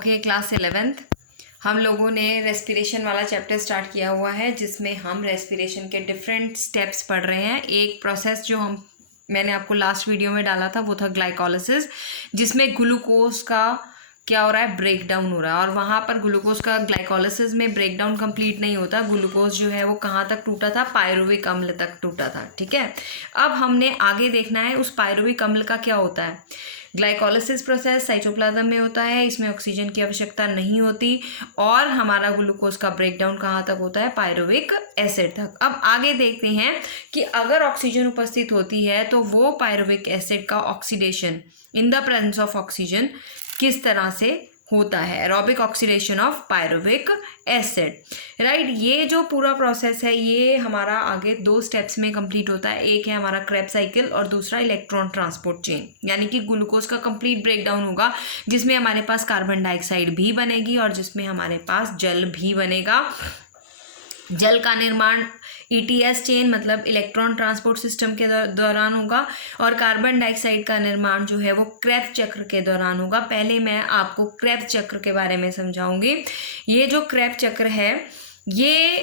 Okay, class 11th हम लोगों ने रेस्पिरेशन वाला चैप्टर स्टार्ट किया हुआ है, जिसमें हम रेस्पिरेशन के डिफरेंट स्टेप्स पढ़ रहे हैं। एक प्रोसेस जो मैंने आपको लास्ट वीडियो में डाला था वो था ग्लाइकोलिसिस, जिसमें ग्लूकोज का क्या हो रहा है, ब्रेक डाउन हो रहा है। और वहाँ पर ग्लूकोज का ग्लाइकोलिसिस में ब्रेक डाउन कंप्लीट नहीं होता। ग्लूकोज जो है वो कहाँ तक टूटा था, पायरुविक अम्ल तक टूटा था। ठीक है, अब हमने आगे देखना है उस पायरुविक अम्ल का क्या होता है। ग्लाइकोलिसिस प्रोसेस साइटोप्लाज्म में होता है, इसमें ऑक्सीजन की आवश्यकता नहीं होती और हमारा ग्लूकोज का ब्रेकडाउन कहाँ तक होता है, पायरुविक एसिड तक। अब आगे देखते हैं कि अगर ऑक्सीजन उपस्थित होती है तो वो पायरुविक एसिड का oxidation in the presence of oxygen किस तरह से होता है, aerobic oxidation of pyruvic acid. Right, ये जो पूरा प्रोसेस है ये हमारा आगे दो स्टेप्स में कंप्लीट होता है। एक है हमारा क्रेब्स साइकिल और दूसरा इलेक्ट्रॉन ट्रांसपोर्ट चेन, यानी कि ग्लूकोज का कंप्लीट ब्रेकडाउन होगा, जिसमें हमारे पास कार्बन डाइऑक्साइड भी बनेगी और जिसमें हमारे पास जल भी बनेगा। जल का निर्माण ETS चेन मतलब इलेक्ट्रॉन ट्रांसपोर्ट सिस्टम के दौरान होगा और कार्बन डाइऑक्साइड का निर्माण जो है वो क्रेब्स चक्र के दौरान होगा। पहले मैं आपको क्रेब्स चक्र के बारे में समझाऊंगी। ये जो क्रेब्स चक्र है ये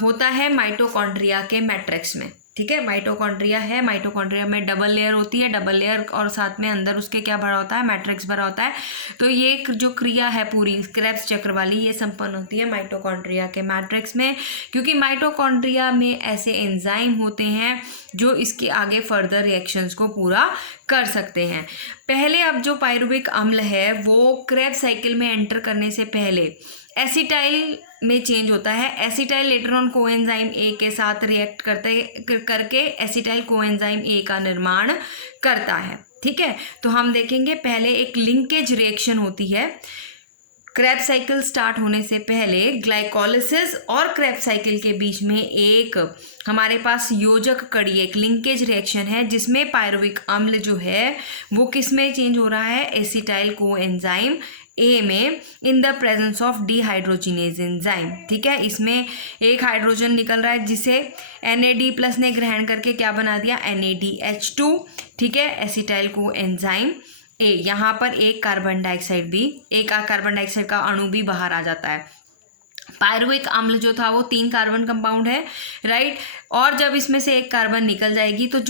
होता है माइटोकॉन्ड्रिया के मैट्रिक्स में। ठीक है, माइटोकॉन्ड्रिया है, माइटोकॉन्ड्रिया में डबल लेयर होती है, डबल लेयर और साथ में अंदर उसके क्या भरा होता है, मैट्रिक्स भरा होता है। तो ये जो क्रिया है पूरी क्रेब्स चक्र वाली ये संपन्न होती है माइटोकॉन्ड्रिया के मैट्रिक्स में, क्योंकि माइटोकॉन्ड्रिया में ऐसे एंजाइम होते हैं जो इसके आगे फर्दर रिएक्शंस को पूरा कर सकते हैं। पहले अब जो पायरुविक अम्ल है वो क्रेब्स साइकिल में एंटर करने से पहले एसिटाइल में चेंज होता है। Acetyl later on coenzyme A के साथ रिएक्ट करके एसिटाइल कोएंजाइम ए का निर्माण करता है। ठीक है, तो हम देखेंगे पहले एक लिंकेज रिएक्शन होती है। क्रेब्स साइकिल स्टार्ट होने से पहले ग्लाइकोलिसिस और क्रेब्स साइकिल के बीच में एक हमारे पास योजक कड़ी, एक लिंकेज रिएक्शन है, जिसमें पायरुविक अम्ल जो है वो किस में चेंज हो रहा है, एसिटाइल कोएंजाइम ए में in the presence of dehydrogenase enzyme. ठीक है, इसमें एक हाइड्रोजन निकल रहा है जिसे NAD+ ने ग्रहण करके क्या बना दिया, NADH2। ठीक है, एसिटाइल कोएंजाइम ए, यहाँ पर एक कार्बन डाइऑक्साइड भी, एक कार्बन डाइऑक्साइड का अणु भी बाहर आ जाता है। पायरुविक अम्ल जो था वो 3 कार्बन कंपाउंड है। राइट, और जब इसमें से एक कार्बन निकल जाएगी तो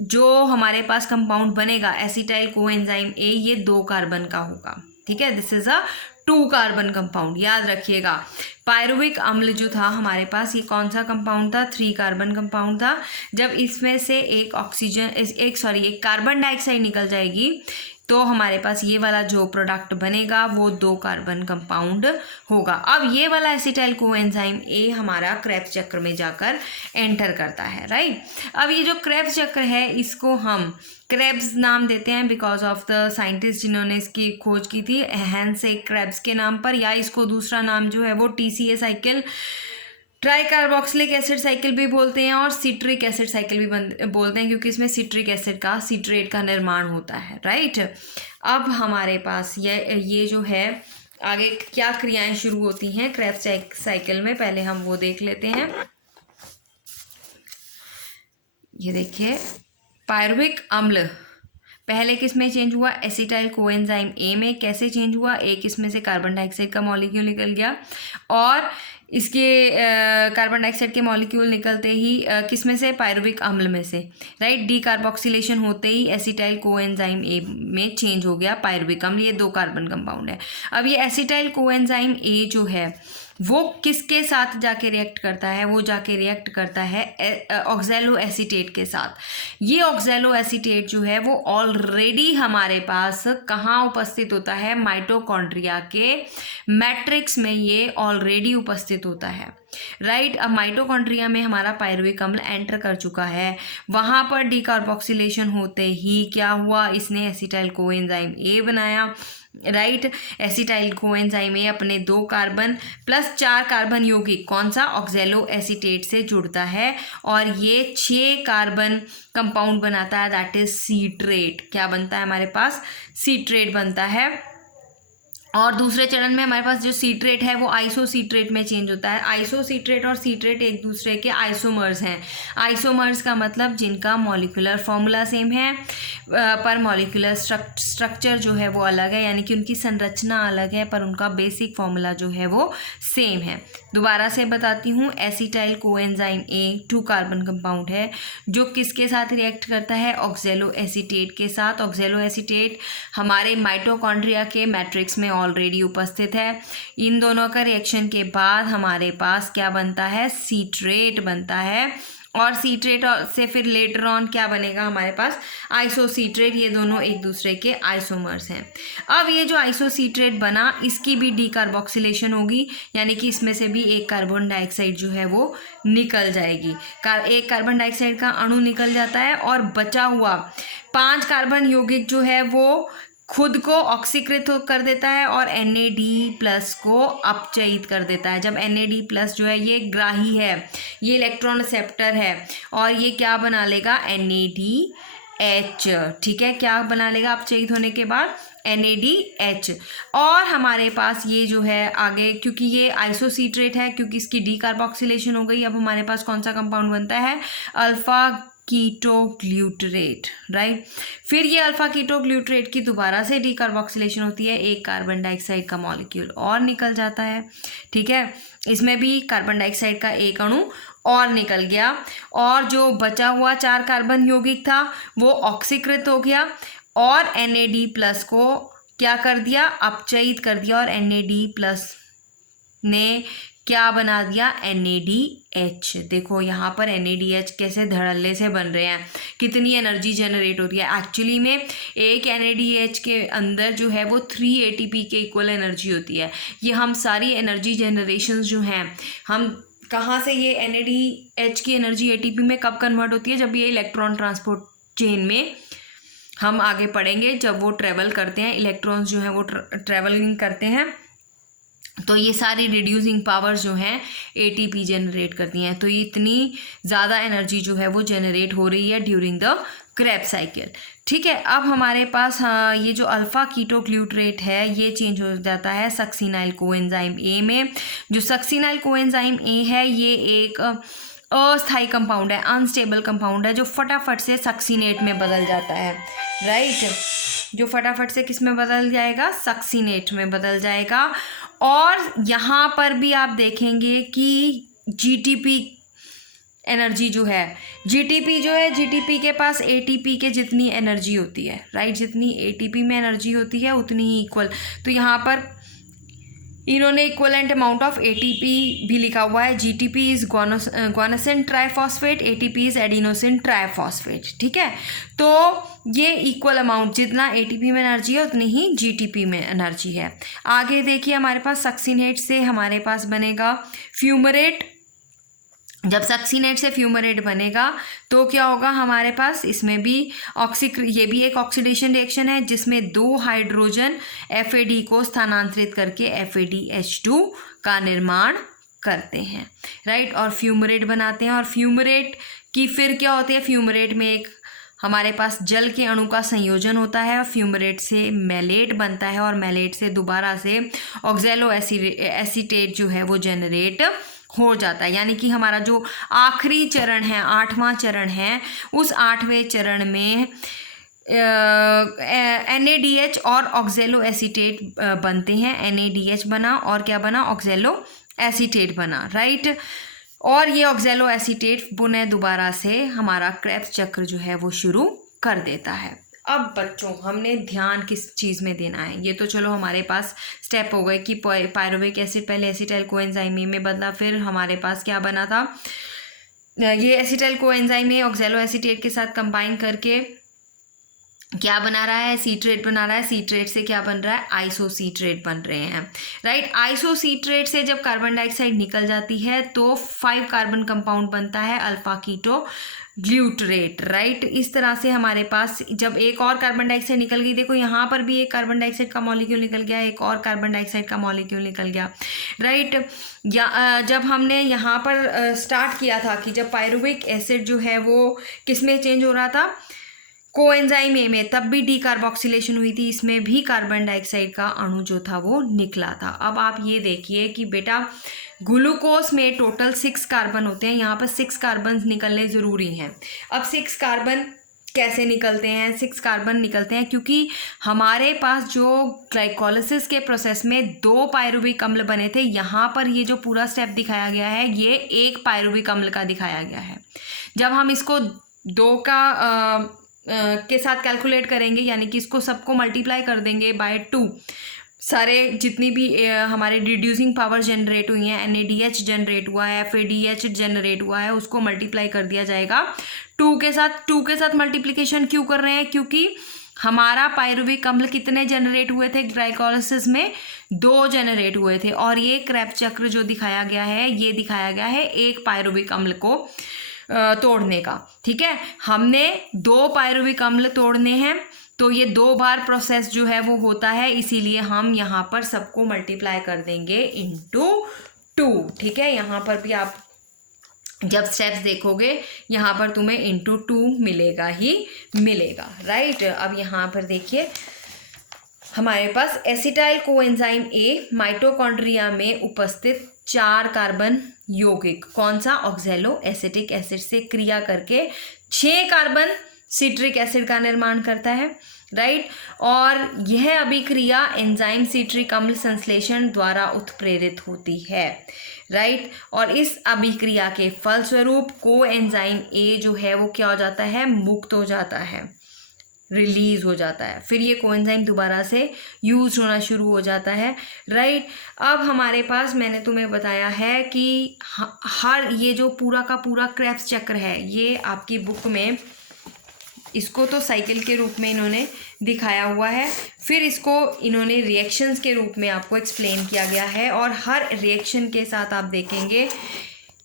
जो हमारे पास कंपाउंड बनेगा एसिटाइल कोएंजाइम ए, ये 2 कार्बन का होगा। ठीक है, this is a 2 carbon compound. याद रखिएगा, पायरुविक अम्ल जो था हमारे पास ये कौन सा कंपाउंड था, 3 कार्बन कंपाउंड था। जब इसमें से एक कार्बन डाइऑक्साइड निकल जाएगी तो हमारे पास ये वाला जो प्रोडक्ट बनेगा वो 2 कार्बन कंपाउंड होगा। अब ये वाला एसिटाइल कोएंजाइम ए हमारा क्रेब्स चक्र में जाकर एंटर करता है। राइट, अब ये जो क्रेब्स चक्र है इसको हम क्रेब्स नाम देते हैं बिकॉज ऑफ द साइंटिस्ट जिन्होंने इसकी खोज की थी, हैंस क्रेब्स के नाम पर, या इसको दूसरा नाम जो है वो TCA cycle, try carboxylic acid cycle भी बोलते हैं और सिट्रिक एसिड साइकिल भी बोलते हैं, क्योंकि इसमें सिट्रिक एसिड का सिट्रेट का निर्माण होता है। राइट, अब हमारे पास ये जो है आगे क्या क्रियाएं शुरू होती हैं क्रेब्स साइकिल में, पहले हम वो देख लेते हैं। ये देखिए, पायरुविक अम्ल पहले किस में चेंज हुआ, एसिटाइल कोएंजाइम ए में। कैसे चेंज हुआ, एक इसमें से कार्बन डाइऑक्साइड का मॉलिक्यूल निकल गया और इसके कार्बन डाइऑक्साइड के मॉलिक्यूल निकलते ही किस में से, पायरुविक अम्ल में से। राइट, डीकार्बोक्सिलेशन होते ही एसिटाइल कोएंजाइम ए में चेंज हो गया पायरुविक अम्ल। ये 2 कार्बन कंपाउंड है। अब ये एसिटाइल कोएंजाइम ए जो है वो किसके साथ जाके रिएक्ट करता है, वो जाके रिएक्ट करता है ऑक्सैलो एसीटेट के साथ। ये ऑक्सैलो एसीटेट जो है वो ऑलरेडी हमारे पास कहाँ उपस्थित होता है, माइटोकॉन्ड्रिया के मैट्रिक्स में ये ऑलरेडी उपस्थित होता है। राइट, अब माइटोकॉन्ड्रिया में हमारा पायरुविक अम्ल एंटर कर चुका है, वहाँ पर डीकार्बोक्सिलेशन होते ही क्या हुआ, इसने एसिटाइल कोएंजाइम ए बनाया। राइट, एसिटाइल कोएंजाइम ए अपने 2 कार्बन प्लस 4 कार्बन यौगिक कौन सा, ऑक्सैलो एसीटेट से जुड़ता है और ये 6 कार्बन कंपाउंड बनाता है, दैट इज सीट्रेट। क्या बनता है हमारे पास, सीट्रेट बनता है। और दूसरे चरण में हमारे पास जो सीट्रेट है वो आइसोसीट्रेट में चेंज होता है। आइसोसीट्रेट और सीट्रेट एक दूसरे के आइसोमर्स हैं। आइसोमर्स का मतलब जिनका मॉलिक्यूलर फॉर्मूला सेम है पर मॉलिक्यूलर स्ट्रक्चर जो है वो अलग है, यानी कि उनकी संरचना अलग है पर उनका बेसिक फॉर्मूला जो है वो सेम है। दोबारा से बताती हूँ, acetyl coenzyme A 2 carbon compound है जो किसके साथ रिएक्ट करता है, ऑक्जेलो एसीटेट के साथ। ऑक्जेलो एसीटेट हमारे माइटोकॉन्ड्रिया के मैट्रिक्स में ऑलरेडी उपस्थित है। इन दोनों का रिएक्शन के बाद हमारे पास क्या बनता है, सीट्रेट बनता है और सीट्रेट से फिर लेटर ऑन क्या बनेगा हमारे पास, आइसोसीट्रेट। ये दोनों एक दूसरे के आइसोमर्स हैं। अब ये जो आइसोसीट्रेट बना इसकी भी डीकार्बोक्सिलेशन होगी, यानी कि इसमें से भी एक कार्बन डाइऑक्साइड जो है वो निकल जाएगी। एक कार्बन डाइऑक्साइड का अणु निकल जाता है और बचा हुआ 5 कार्बन यौगिक जो है वो खुद को ऑक्सीकृत कर देता है और NAD+ को अपचयित कर देता है। जब NAD+ जो है ये ग्राही है, ये इलेक्ट्रॉन रिसेप्टर है और ये क्या बना लेगा, NADH। ठीक है, क्या बना लेगा अपचयित होने के बाद, NADH। और हमारे पास ये जो है आगे, क्योंकि ये आइसोसीट्रेट है, क्योंकि इसकी डीकार्बोक्सिलेशन हो गई, अब हमारे पास कौन सा कंपाउंड बनता है, अल्फा कीटोग्ल्यूटरेट, राइट। फिर ये अल्फा कीटोग्ल्यूटरेट की दोबारा से डीकार्बोक्सिलेशन होती है, एक कार्बन डाइऑक्साइड का मॉलिक्यूल और निकल जाता है। ठीक है, इसमें भी कार्बन डाइऑक्साइड का एक अणु और निकल गया और जो बचा हुआ 4 कार्बन यौगिक था वो ऑक्सीकृत हो गया और NAD+ को क्या कर दिया, अपचयित कर दिया और NAD+ ने क्या बना दिया, NADH। देखो यहाँ पर NADH कैसे धड़ल्ले से बन रहे हैं, कितनी एनर्जी जनरेट होती है। एक्चुअली में एक NADH के अंदर जो है वो 3 ATP के इक्वल एनर्जी होती है। ये हम सारी एनर्जी जनरेशन जो हैं, हम कहाँ से, ये NADH की एनर्जी ATP में कब कन्वर्ट होती है, जब ये इलेक्ट्रॉन ट्रांसपोर्ट चेन में, हम आगे पढ़ेंगे, जब वो ट्रेवल करते हैं, इलेक्ट्रॉन्स जो हैं वो ट्रेवलिंग करते हैं तो ये सारी रिड्यूसिंग पावर्स जो हैं ATP जनरेट करती हैं। तो ये इतनी ज़्यादा एनर्जी जो है वो जनरेट हो रही है ड्यूरिंग द क्रेब्स साइकिल। ठीक है, अब हमारे पास ये जो अल्फा कीटोग्ल्यूटरेट है ये चेंज हो जाता है सक्सिनाइल कोएंजाइम ए में। जो सक्सिनाइल कोएंजाइम ए है ये एक अस्थायी कंपाउंड है, अनस्टेबल कंपाउंड है जो फटाफट से सक्सीनेट में बदल जाता है, राइट। जो फटाफट से किस में बदल जाएगा, सक्सीनेट में बदल जाएगा। और यहाँ पर भी आप देखेंगे कि GTP एनर्जी जो है, GTP के पास ATP के जितनी एनर्जी होती है, राइट। जितनी ATP में एनर्जी होती है उतनी ही इक्वल। तो यहाँ पर इन्होंने इक्वलेंट अमाउंट ऑफ ATP भी लिखा हुआ है। GTP is guanosine triphosphate, ATP is adenosine triphosphate. ठीक है, तो ये इक्वल अमाउंट, जितना ATP में एनर्जी है उतनी ही GTP में एनर्जी है। आगे देखिए हमारे पास सक्सीनेट से हमारे पास बनेगा फ्यूमरेट। जब सक्सीनेट से फ्यूमरेट बनेगा तो क्या होगा हमारे पास, इसमें भी ये भी एक ऑक्सीडेशन रिएक्शन है जिसमें 2 हाइड्रोजन FAD को स्थानांतरित करके FADH2 का निर्माण करते हैं, राइट। और फ्यूमरेट बनाते हैं और फ्यूमरेट की फिर क्या होती है, फ्यूमरेट में एक हमारे पास जल के अणु का संयोजन होता है और फ्यूमरेट से मैलेट बनता है और मैलेट से दोबारा से ऑक्जेलो एसीटेट जो है वो जनरेट हो जाता है। यानी कि हमारा जो आखिरी चरण है, 8वां चरण है, उस 8वें चरण में NADH और ऑक्जेलो एसीटेट बनते हैं। NADH बना और क्या बना, ऑक्जेलो एसीटेट बना, राइट। और ये ऑक्जेलो एसीटेट पुनः दोबारा से हमारा क्रेब्स चक्र जो है वो शुरू कर देता है। अब बच्चों हमने ध्यान किस चीज़ में देना है, ये तो चलो हमारे पास स्टेप हो गए कि पायरुविक एसिड पहले एसिटाइल कोएंजाइम में बदला, फिर हमारे पास क्या बना था, ये एसिटाइल कोएंजाइम ऑक्जेलो एसीटेट के साथ कंबाइन करके क्या बना रहा है, सीट्रेट बना रहा है। सीट्रेट से क्या बन रहा है, आइसोसीट्रेट बन रहे हैं, राइट। आइसोसीट्रेट से जब कार्बन डाइऑक्साइड निकल जाती है तो 5 कार्बन कंपाउंड बनता है अल्फा कीटो ग्ल्यूटरेट, राइट। इस तरह से हमारे पास जब एक और कार्बन डाइऑक्साइड निकल गई, देखो यहाँ पर भी एक कार्बन डाइऑक्साइड का मॉलिक्यूल निकल गया, एक और कार्बन डाइऑक्साइड का मॉलिक्यूल निकल गया, राइट। जब हमने यहाँ पर स्टार्ट किया था कि जब पायरुविक एसिड जो है वो किस में चेंज हो रहा था, कोएंजाइम ए में तब भी डीकार्बोक्सिलेशन हुई थी, इसमें भी कार्बन डाइऑक्साइड का अणु जो था वो निकला था। अब आप ये देखिए कि बेटा ग्लूकोज में टोटल 6 कार्बन होते हैं, यहाँ पर 6 कार्बन निकलने ज़रूरी हैं। अब 6 कार्बन कैसे निकलते हैं? 6 कार्बन निकलते हैं क्योंकि हमारे पास जो ग्लाइकोलिसिस के प्रोसेस में 2 पायरुविक अम्ल बने थे, यहाँ पर ये जो पूरा स्टेप दिखाया गया है ये 1 पायरुविक अम्ल का दिखाया गया है। जब हम इसको 2 के साथ कैलकुलेट करेंगे, यानी कि इसको सबको मल्टीप्लाई कर देंगे बाय 2, सारे जितनी भी हमारे रिड्यूसिंग पावर जनरेट हुई हैं, NADH जनरेट हुआ है, FADH जनरेट हुआ है, उसको मल्टीप्लाई कर दिया जाएगा 2 के साथ। 2 के साथ मल्टीप्लिकेशन क्यों कर रहे हैं? क्योंकि हमारा पायरुविक अम्ल कितने जनरेट हुए थे ग्लाइकोलिसिस में? 2 जनरेट हुए थे। और ये क्रेब्स चक्र जो दिखाया गया है, ये दिखाया गया है 1 पायरुविक अम्ल को तोड़ने का। ठीक है, हमने 2 पायरुविक अम्ल तोड़ने हैं, तो ये 2 बार प्रोसेस जो है वो होता है, इसीलिए हम यहाँ पर सबको मल्टीप्लाई कर देंगे इंटू 2। ठीक है, यहाँ पर भी आप जब स्टेप्स देखोगे यहाँ पर तुम्हें इंटू 2 मिलेगा ही मिलेगा, राइट। अब यहाँ पर देखिए हमारे पास एसिटाइल कोएंजाइम ए माइटोकॉन्ड्रिया में उपस्थित 4 कार्बन यौगिक, कौन सा? ऑक्सैलो एसिटिक एसिड से क्रिया करके 6 कार्बन सिट्रिक एसिड का निर्माण करता है, राइट। और यह अभिक्रिया एंजाइम सिट्रिक अम्ल संश्लेषण द्वारा उत्प्रेरित होती है, राइट। और इस अभिक्रिया के फलस्वरूप कोएंजाइम ए जो है वो क्या हो जाता है? मुक्त हो जाता है, रिलीज हो जाता है। फिर ये कोएंजाइम दोबारा से यूज होना शुरू हो जाता है, राइट। अब हमारे पास मैंने तुम्हें बताया है कि हर ये जो पूरा का पूरा क्रेब्स चक्र है, ये आपकी बुक में इसको तो साइकिल के रूप में इन्होंने दिखाया हुआ है, फिर इसको इन्होंने रिएक्शंस के रूप में आपको एक्सप्लेन किया गया है। और हर रिएक्शन के साथ आप देखेंगे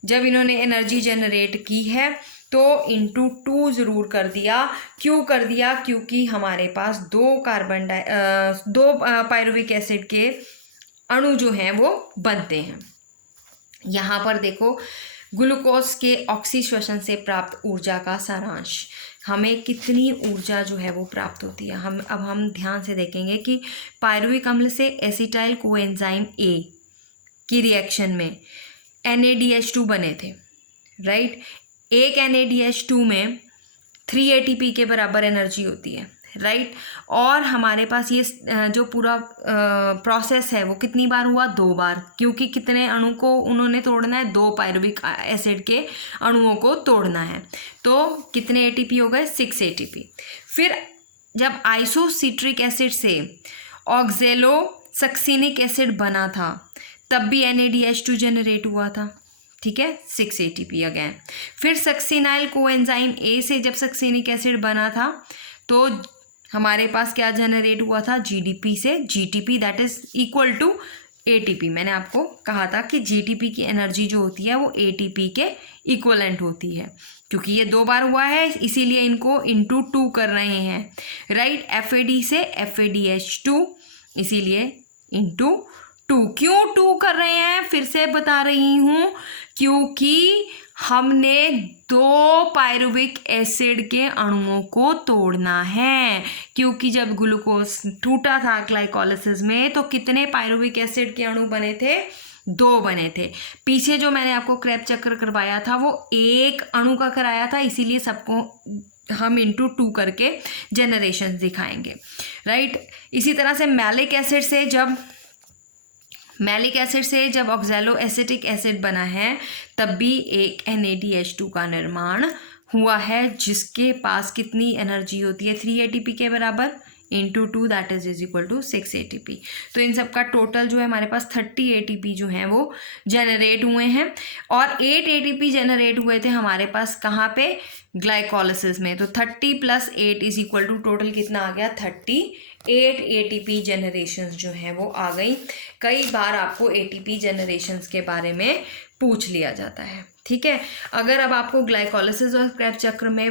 जब इन्होंने एनर्जी जनरेट की है तो इंटू 2 ज़रूर कर दिया। क्यों कर दिया? क्योंकि हमारे पास 2 पायरुविक एसिड के अणु जो हैं वो बनते हैं। यहाँ पर देखो ग्लूकोज के ऑक्सीश्वसन से प्राप्त ऊर्जा का सारांश, हमें कितनी ऊर्जा जो है वो प्राप्त होती है। हम ध्यान से देखेंगे कि पायरुविक अम्ल से एसिटाइल कोएंजाइम ए की रिएक्शन में NADH2 बने थे, राइट। एक NADH2 में 3 ATP के बराबर एनर्जी होती है, राइट। और हमारे पास ये जो पूरा प्रोसेस है वो कितनी बार हुआ? 2 बार, क्योंकि कितने अणु को उन्होंने तोड़ना है? 2 पायरुविक एसिड के अणुओं को तोड़ना है। तो कितने ATP हो गए? 6 ATP। फिर जब आइसोसिट्रिक एसिड से ऑक्सैलो सक्सिनिक एसिड बना था तब भी NADH2 जनरेट हुआ था, ठीक है, 6 ATP अगेन। फिर सक्सिनाइल कोएंजाइम ए से जब सक्सिनिक एसिड बना था तो हमारे पास क्या जनरेट हुआ था? GDP से GTP, that is equal to ATP। मैंने आपको कहा था कि GTP की एनर्जी जो होती है वो ATP के इक्वलेंट होती है। क्योंकि ये 2 बार हुआ है इसीलिए इनको इंटू 2 कर रहे हैं, राइट। FAD से FADH2, इसीलिए इंटू 2। क्यों 2 कर रहे हैं? फिर से बता रही हूँ, क्योंकि हमने 2 पायरुविक एसिड के अणुओं को तोड़ना है। क्योंकि जब ग्लूकोज टूटा था ग्लाइकोलिसिस में तो कितने पायरुविक एसिड के अणु बने थे? 2 बने थे। पीछे जो मैंने आपको क्रेब्स चक्र करवाया था वो 1 अणु का कराया था, इसीलिए सबको हम इंटू 2 करके जनरेशन दिखाएंगे, राइट। इसी तरह से मैलिक एसिड से जब ऑक्सैलो एसिटिक एसिड बना है तब भी एक NADH2 का निर्माण हुआ है, जिसके पास कितनी एनर्जी होती है? 3 ATP के बराबर into 2, that is equal to 6 ATP। तो इन सब का टोटल जो है हमारे पास 30 ATP जो हैं वो जनरेट हुए हैं। और 8 ATP जनरेट हुए थे हमारे पास कहाँ पे? ग्लाइकोलिसिस में। तो 30 + 8 इज इक्वल टू टोटल कितना आ गया? 38 ATP जनरेशंस जो हैं वो आ गई। कई बार आपको ATP जनरेशंस के बारे में पूछ लिया जाता है, ठीक है। अगर अब आपको ग्लाइकोलिसिस और क्रेब्स चक्र में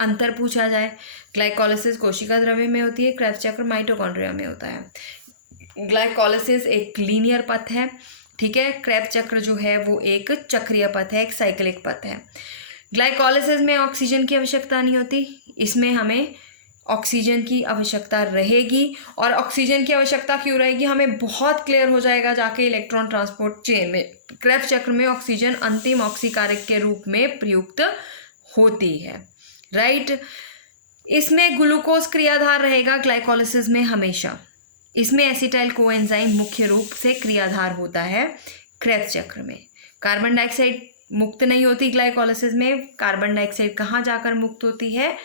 अंतर पूछा जाए, ग्लाइकोलिसिस कोशिका द्रव्य में होती है, क्रेब्स चक्र माइटोकॉन्ड्रिया में होता है। ग्लाइकोलिसिस एक लीनियर पथ है, ठीक है। क्रेब्स चक्र जो है वो एक चक्रीय पथ है, एक साइक्लिक पथ है। ग्लाइकोलिसिस में ऑक्सीजन की आवश्यकता नहीं होती, इसमें हमें ऑक्सीजन की आवश्यकता रहेगी। और ऑक्सीजन की आवश्यकता क्यों रहेगी हमें बहुत क्लियर हो जाएगा जाके इलेक्ट्रॉन ट्रांसपोर्ट चेन में। क्रेब्स चक्र में ऑक्सीजन अंतिम ऑक्सीकारक के रूप में प्रयुक्त होती है, राइट। इसमें ग्लूकोज क्रियाधार रहेगा ग्लाइकोलिसिस में हमेशा। इसमें एसिटाइल कोएंजाइम मुख्य रूप से क्रियाधार होता है क्रेब्स चक्र में। कार्बन डाइऑक्साइड मुक्त नहीं होती ग्लाइकोलिसिस में। कार्बन डाइऑक्साइड कहाँ जाकर मुक्त होती है?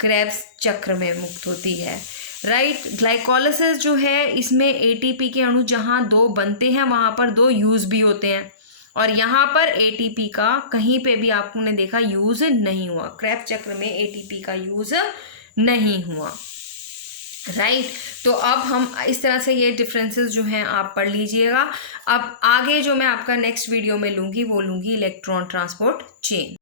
क्रेब्स चक्र में मुक्त होती है, राइट। ग्लाइकोलिसिस जो है इसमें एटीपी के अणु जहाँ 2 बनते हैं वहाँ पर 2 यूज भी होते हैं, और यहाँ पर एटीपी का कहीं पे भी आपने देखा यूज नहीं हुआ। क्रेब्स चक्र में एटीपी का यूज नहीं हुआ, राइट। तो अब हम इस तरह से ये डिफरेंसेस जो हैं आप पढ़ लीजिएगा। अब आगे जो मैं आपका नेक्स्ट वीडियो में लूँगी वो लूँगी इलेक्ट्रॉन ट्रांसपोर्ट चेन।